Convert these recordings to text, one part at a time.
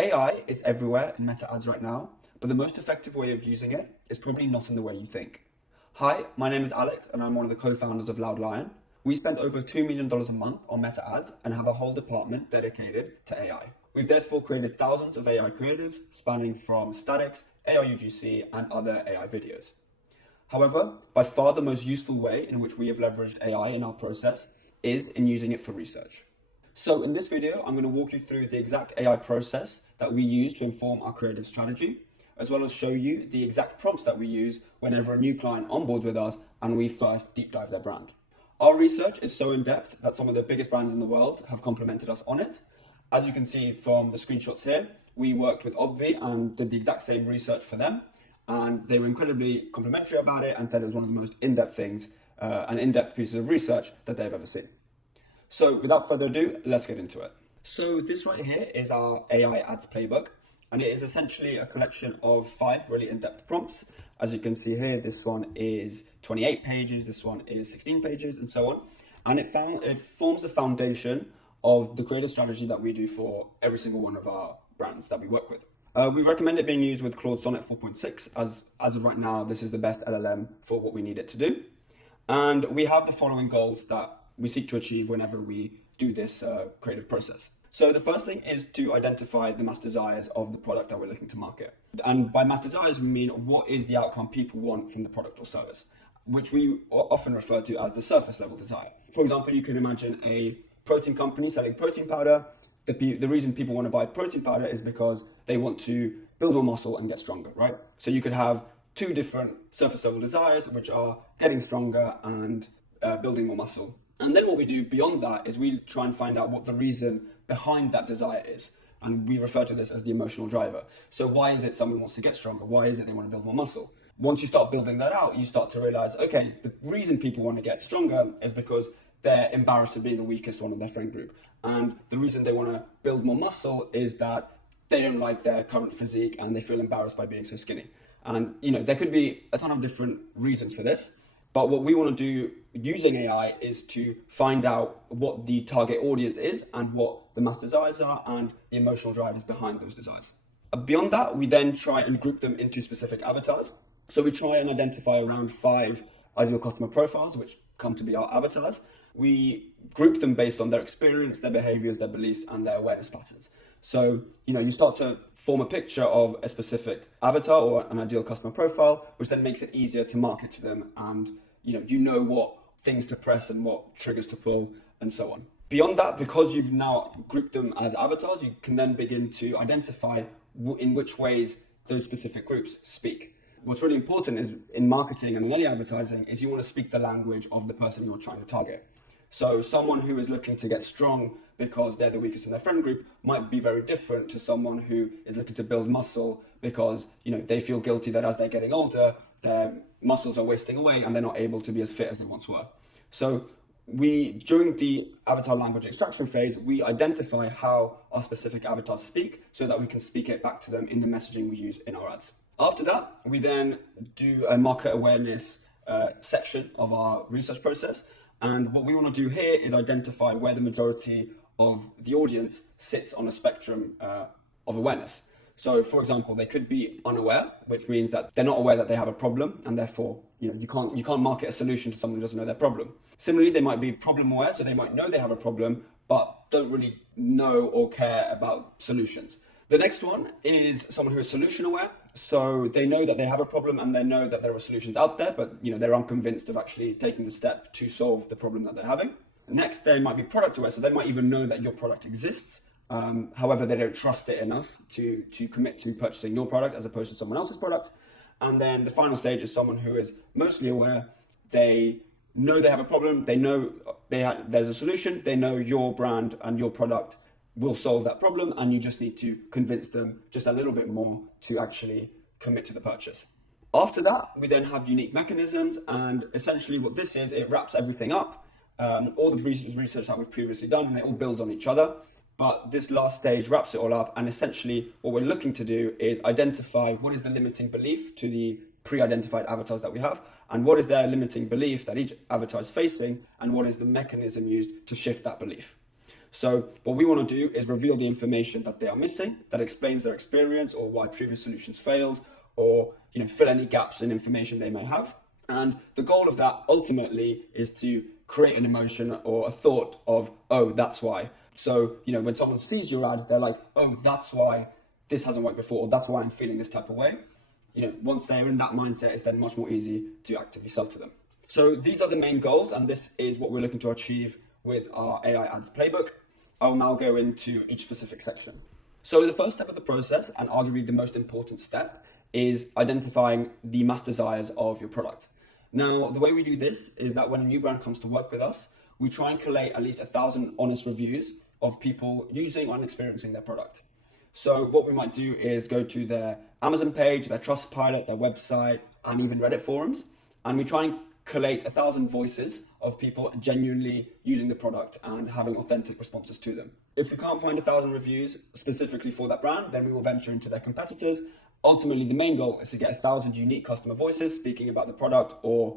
AI is everywhere in Meta ads right now, but the most effective way of using it is probably not in the way you think. Hi, my name is Alex and I'm one of the co-founders of Loud Lion. We spend over $2 million a month on Meta ads and have a whole department dedicated to AI. We've therefore created thousands of AI creatives spanning from statics, AI UGC, and other AI videos. However, by far the most useful way in which we have leveraged AI in our process is in using it for research. So in this video, I'm going to walk you through the exact AI process that we use to inform our creative strategy, as well as show you the exact prompts that we use whenever a new client onboards with us and we first deep dive their brand. Our research is so in depth that some of the biggest brands in the world have complimented us on it. As you can see from the screenshots here, we worked with Obvi and did the exact same research for them. And they were incredibly complimentary about it and said it was one of the most in-depth things and in-depth pieces of research that they've ever seen. So without further ado, let's get into it. So this right here is our AI ads playbook, and it is essentially a collection of 5 really in-depth prompts. As you can see here, this one is 28 pages, this one is 16 pages, and so on. And it forms the foundation of the creative strategy that we do for every single one of our brands that we work with. We recommend it being used with Claude Sonnet 4.6, as of right now, this is the best LLM for what we need it to do. And we have the following goals that we seek to achieve whenever we do this creative process. So the first thing is to identify the mass desires of the product that we're looking to market. And by mass desires, we mean what is the outcome people want from the product or service, which we often refer to as the surface level desire. For example, you can imagine a protein company selling protein powder. The reason people want to buy protein powder is because they want to build more muscle and get stronger, right? So you could have 2 different surface level desires, which are getting stronger and building more muscle. And then what we do beyond that is we try and find out what the reason behind that desire is. And we refer to this as the emotional driver. So why is it someone wants to get stronger? Why is it they want to build more muscle? Once you start building that out, you start to realize, okay, the reason people want to get stronger is because they're embarrassed of being the weakest one of their friend group. And the reason they want to build more muscle is that they don't like their current physique and they feel embarrassed by being so skinny. And, there could be a ton of different reasons for this. But what we want to do using AI is to find out what the target audience is and what the mass desires are and the emotional drivers behind those desires. Beyond that, we then try and group them into specific avatars. So we try and identify around 5 ideal customer profiles, which come to be our avatars. We group them based on their experience, their behaviors, their beliefs, and their awareness patterns. So, you start to form a picture of a specific avatar or an ideal customer profile, which then makes it easier to market to them. And, you know what things to press and what triggers to pull and so on. Beyond that, because you've now grouped them as avatars, you can then begin to identify in which ways those specific groups speak. What's really important is in marketing and in any advertising is you want to speak the language of the person you're trying to target. So someone who is looking to get strong because they're the weakest in their friend group might be very different to someone who is looking to build muscle because, they feel guilty that as they're getting older, their muscles are wasting away and they're not able to be as fit as they once were. So during the avatar language extraction phase, we identify how our specific avatars speak so that we can speak it back to them in the messaging we use in our ads. After that, we then do a market awareness section of our research process. And what we want to do here is identify where the majority of the audience sits on a spectrum of awareness. So, for example, they could be unaware, which means that they're not aware that they have a problem, and therefore, you can't market a solution to someone who doesn't know their problem. Similarly, they might be problem aware, so they might know they have a problem, but don't really know or care about solutions. The next one is someone who is solution aware. So they know that they have a problem and they know that there are solutions out there, but they're unconvinced of actually taking the step to solve the problem that they're having. Next, they might be product aware. So they might even know that your product exists. However, they don't trust it enough to commit to purchasing your product as opposed to someone else's product. And then the final stage is someone who is mostly aware. They know they have a problem. They know there's a solution. They know your brand and your product will solve that problem, and you just need to convince them just a little bit more to actually commit to the purchase. After that, we then have unique mechanisms, and essentially what this is, it wraps everything up, all the research that we've previously done, and it all builds on each other. But this last stage wraps it all up, and essentially what we're looking to do is identify what is the limiting belief to the pre-identified avatars that we have, and what is their limiting belief that each avatar is facing, and what is the mechanism used to shift that belief. So what we want to do is reveal the information that they are missing, that explains their experience or why previous solutions failed, or fill any gaps in information they may have. And the goal of that ultimately is to create an emotion or a thought of, oh, that's why. So, when someone sees your ad, they're like, oh, that's why this hasn't worked before, or that's why I'm feeling this type of way. Once they're in that mindset, it's then much more easy to actively sell to them. So these are the main goals, and this is what we're looking to achieve with our AI ads playbook. I'll now go into each specific section. So the first step of the process, and arguably the most important step, is identifying the mass desires of your product. Now, the way we do this is that when a new brand comes to work with us, we try and collate at least 1,000 honest reviews of people using and experiencing their product. So what we might do is go to their Amazon page, their Trustpilot, their website, and even Reddit forums, and we try and collate 1,000 voices of people genuinely using the product and having authentic responses to them. If we can't find 1,000 reviews specifically for that brand, then we will venture into their competitors. Ultimately, the main goal is to get 1,000 unique customer voices speaking about the product or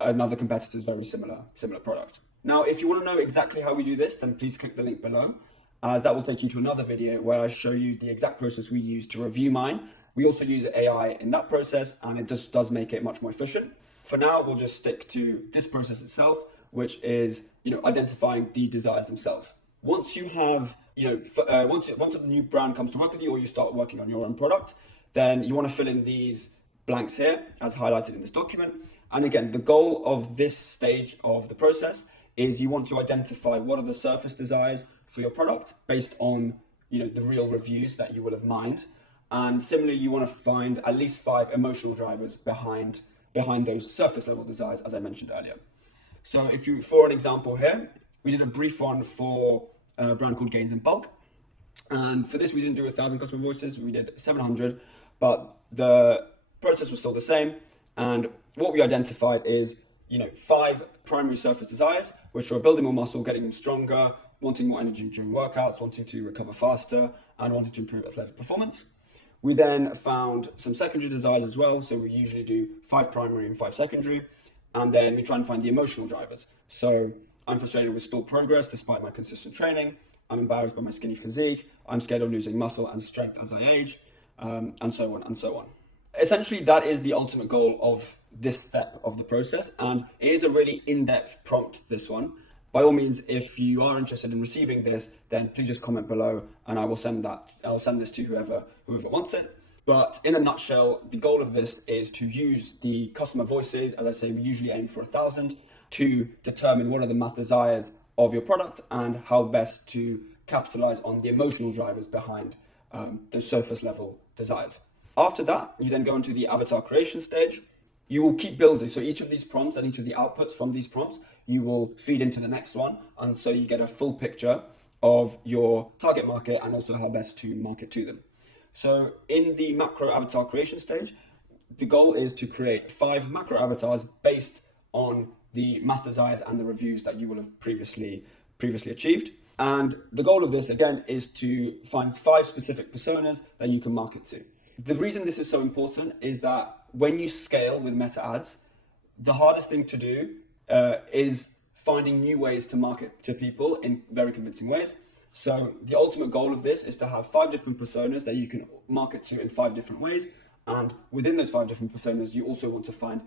another competitor's very similar product. Now, if you want to know exactly how we do this, then please click the link below, as that will take you to another video where I show you the exact process we use to review mine. We also use AI in that process, and it just does make it much more efficient. For now, we'll just stick to this process itself, which is identifying the desires themselves. Once you have, once a new brand comes to work with you, or you start working on your own product, then you want to fill in these blanks here, as highlighted in this document. And again, the goal of this stage of the process is you want to identify what are the surface desires for your product based on the real reviews that you will have mined. And similarly, you want to find at least 5 emotional drivers behind those surface level desires, as I mentioned earlier. So for an example here, we did a brief one for a brand called Gains in Bulk. And for this, we didn't do 1,000 customer voices, we did 700, but the process was still the same. And what we identified is, 5 primary surface desires, which are building more muscle, getting stronger, wanting more energy during workouts, wanting to recover faster, and wanting to improve athletic performance. We then found some secondary desires as well. So we usually do 5 primary and 5 secondary. And then we try and find the emotional drivers. So I'm frustrated with stalled progress despite my consistent training. I'm embarrassed by my skinny physique. I'm scared of losing muscle and strength as I age, and so on and so on. Essentially, that is the ultimate goal of this step of the process. And it is a really in-depth prompt, this one. By all means, if you are interested in receiving this, then please just comment below and I will send this to whoever wants it. But in a nutshell, the goal of this is to use the customer voices. As I say, we usually aim for 1,000 to determine what are the mass desires of your product and how best to capitalize on the emotional drivers behind the surface level desires. After that, you then go into the avatar creation stage. You will keep building. So each of these prompts and each of the outputs from these prompts, you will feed into the next one. And so you get a full picture of your target market and also how best to market to them. So in the macro avatar creation stage, the goal is to create 5 macro avatars based on the mass desires and the reviews that you will have previously achieved. And the goal of this, again, is to find 5 specific personas that you can market to. The reason this is so important is that when you scale with meta ads, the hardest thing to do is finding new ways to market to people in very convincing ways. So the ultimate goal of this is to have 5 different personas that you can market to in 5 different ways. And within those 5 different personas, you also want to find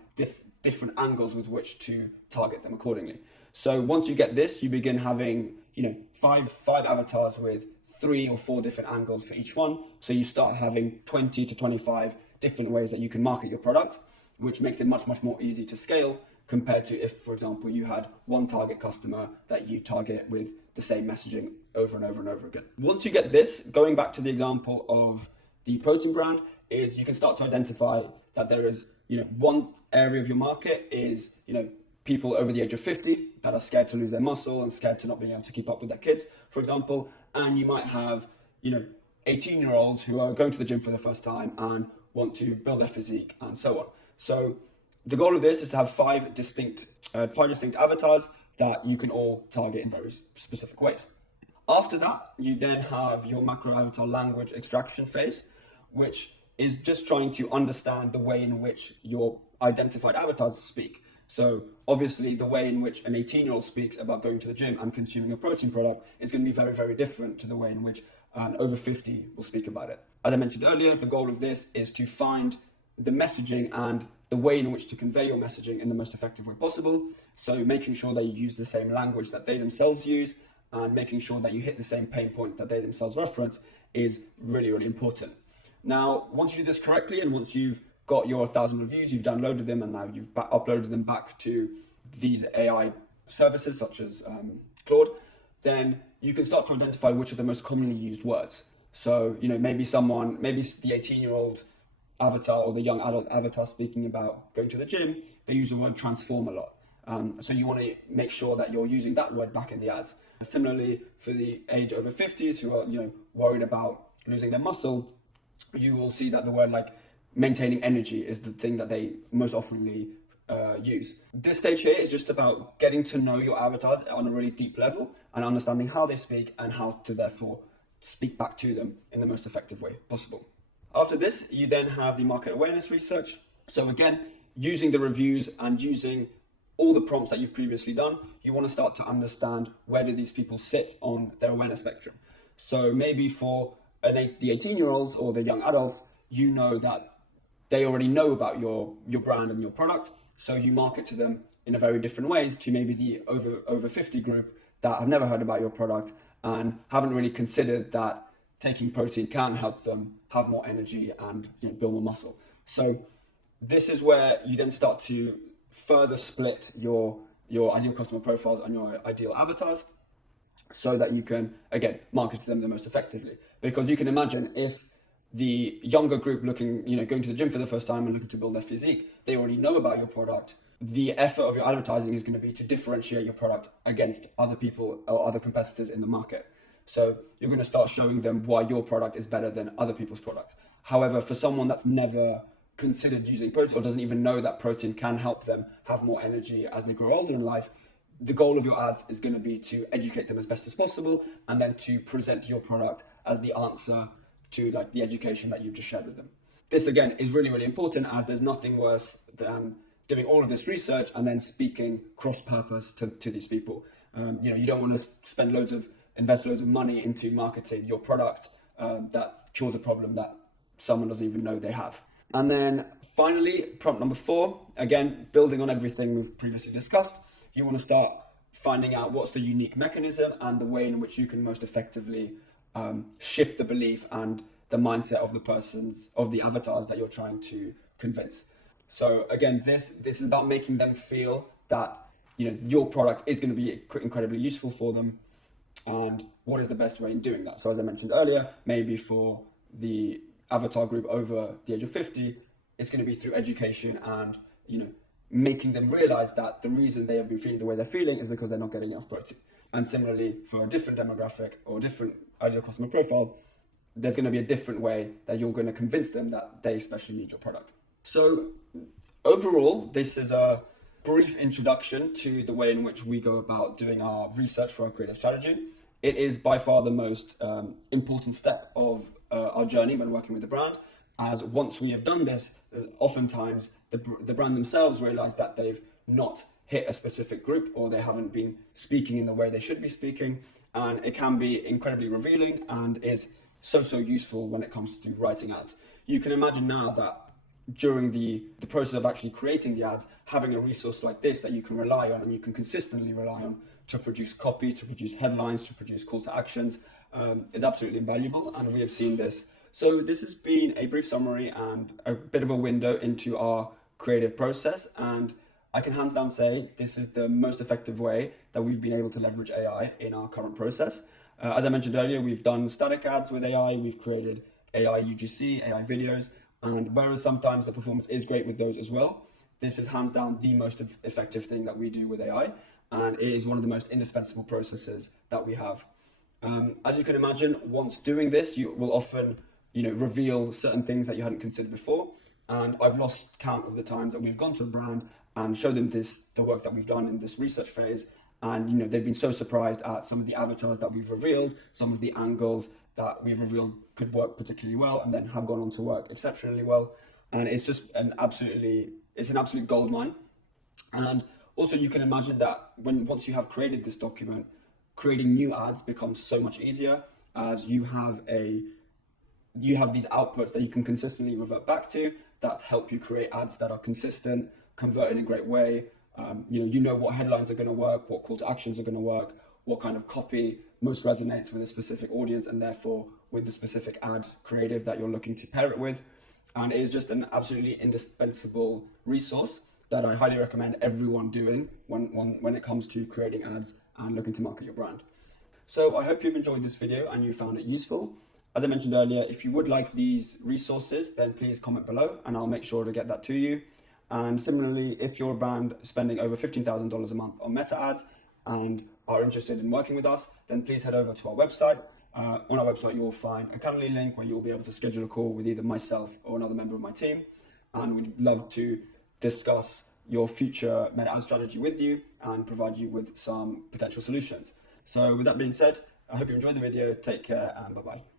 different angles with which to target them accordingly. So once you get this, you begin having, 5 avatars with 3 or 4 different angles for each one. So you start having 20 to 25 different ways that you can market your product, which makes it much, much more easy to scale compared to if, for example, you had one target customer that you target with the same messaging over and over and over again. Once you get this, going back to the example of the protein brand, is you can start to identify that there is, one area of your market is, people over the age of 50 that are scared to lose their muscle and scared to not being able to keep up with their kids, for example. And you might have, 18-year-olds who are going to the gym for the first time and want to build their physique and so on. So the goal of this is to have 5 distinct avatars that you can all target in very specific ways. After that, you then have your macro avatar language extraction phase, which is just trying to understand the way in which your identified avatars speak. So obviously the way in which an 18-year-old speaks about going to the gym and consuming a protein product is going to be very, very different to the way in which an over 50 will speak about it. As I mentioned earlier, the goal of this is to find the messaging and the way in which to convey your messaging in the most effective way possible. So making sure that you use the same language that they themselves use and making sure that you hit the same pain point that they themselves reference is really, really important. Now, once you do this correctly and once you've got your 1,000 reviews, you've downloaded them and now you've uploaded them back to these AI services such as Claude, then you can start to identify which are the most commonly used words. So, maybe the 18-year-old avatar or the young adult avatar speaking about going to the gym, they use the word transform a lot. So you want to make sure that you're using that word back in the ads. Similarly, for the age over 50s who are worried about losing their muscle, you will see that the word like maintaining energy is the thing that they most oftenly use. This stage here is just about getting to know your avatars on a really deep level and understanding how they speak and how to therefore speak back to them in the most effective way possible. After this, you then have the market awareness research. So again, using the reviews and using all the prompts that you've previously done, you want to start to understand where do these people sit on their awareness spectrum. So maybe for the 18-year-olds or the young adults, you know that they already know about your brand and your product. So you market to them in a very different ways to maybe the over 50 group that have never heard about your product and haven't really considered that taking protein can help them have more energy and build more muscle. So this is where you then start to further split your ideal customer profiles and your ideal avatars so that you can, again, market to them the most effectively. Because you can imagine if the younger group looking, going to the gym for the first time and looking to build their physique, they already know about your product. The effort of your advertising is going to be to differentiate your product against other people or other competitors in the market. So you're going to start showing them why your product is better than other people's product. However, for someone that's never considered using protein or doesn't even know that protein can help them have more energy as they grow older in life, the goal of your ads is going to be to educate them as best as possible and then to present your product as the answer to the education that you've just shared with them. This again is really, really important, as there's nothing worse than doing all of this research and then speaking cross-purpose to these people. You don't want to invest loads of money into marketing your product that cures a problem that someone doesn't even know they have. And then finally, prompt number 4, again, building on everything we've previously discussed, you want to start finding out what's the unique mechanism and the way in which you can most effectively shift the belief and the mindset of the avatars that you're trying to convince. So again, this is about making them feel that your product is going to be incredibly useful for them, and what is the best way in doing that. So as I mentioned earlier, maybe for the avatar group over the age of 50, it's going to be through education and making them realize that the reason they have been feeling the way they're feeling is because they're not getting enough protein. And similarly, for a different demographic or different ideal customer profile, there's going to be a different way that you're going to convince them that they especially need your product. So overall, this is a brief introduction to the way in which we go about doing our research for our creative strategy. It is by far the most important step of our journey when working with the brand, as once we have done this, oftentimes the brand themselves realize that they've not hit a specific group or they haven't been speaking in the way they should be speaking, and it can be incredibly revealing and is so useful when it comes to writing ads. You can imagine now that during the process of actually creating the ads, having a resource like this that you can rely on and you can consistently rely on to produce copy, to produce headlines, to produce call to actions is absolutely invaluable, and we have seen this. So this has been a brief summary and a bit of a window into our creative process, and I can hands down say this is the most effective way that we've been able to leverage AI in our current process. As I mentioned earlier, we've done static ads with AI, we've created AI UGC, AI videos, and whereas sometimes the performance is great with those as well, this is hands down the most effective thing that we do with AI, and it is one of the most indispensable processes that we have. As you can imagine, once doing this, you will often reveal certain things that you hadn't considered before. And I've lost count of the times that we've gone to a brand and showed them the work that we've done in this research phase. And, they've been so surprised at some of the avatars that we've revealed, some of the angles that we've revealed could work particularly well and then have gone on to work exceptionally well. And it's just an absolute gold mine. And also you can imagine that once you have created this document, creating new ads becomes so much easier, as you have these outputs that you can consistently revert back to that help you create ads that are consistent, convert in a great way. You know what headlines are going to work, what call to actions are going to work, what kind of copy most resonates with a specific audience, and therefore with the specific ad creative that you're looking to pair it with. And it is just an absolutely indispensable resource that I highly recommend everyone doing when it comes to creating ads and looking to market your brand. So I hope you've enjoyed this video and you found it useful. As I mentioned earlier, if you would like these resources, then please comment below and I'll make sure to get that to you. And similarly, if you're a brand spending over $15,000 a month on Meta ads and are interested in working with us, then please head over to our website. On our website, you will find a Calendly link where you'll be able to schedule a call with either myself or another member of my team. And we'd love to discuss your future Meta ad strategy with you and provide you with some potential solutions. So with that being said, I hope you enjoyed the video. Take care and bye-bye.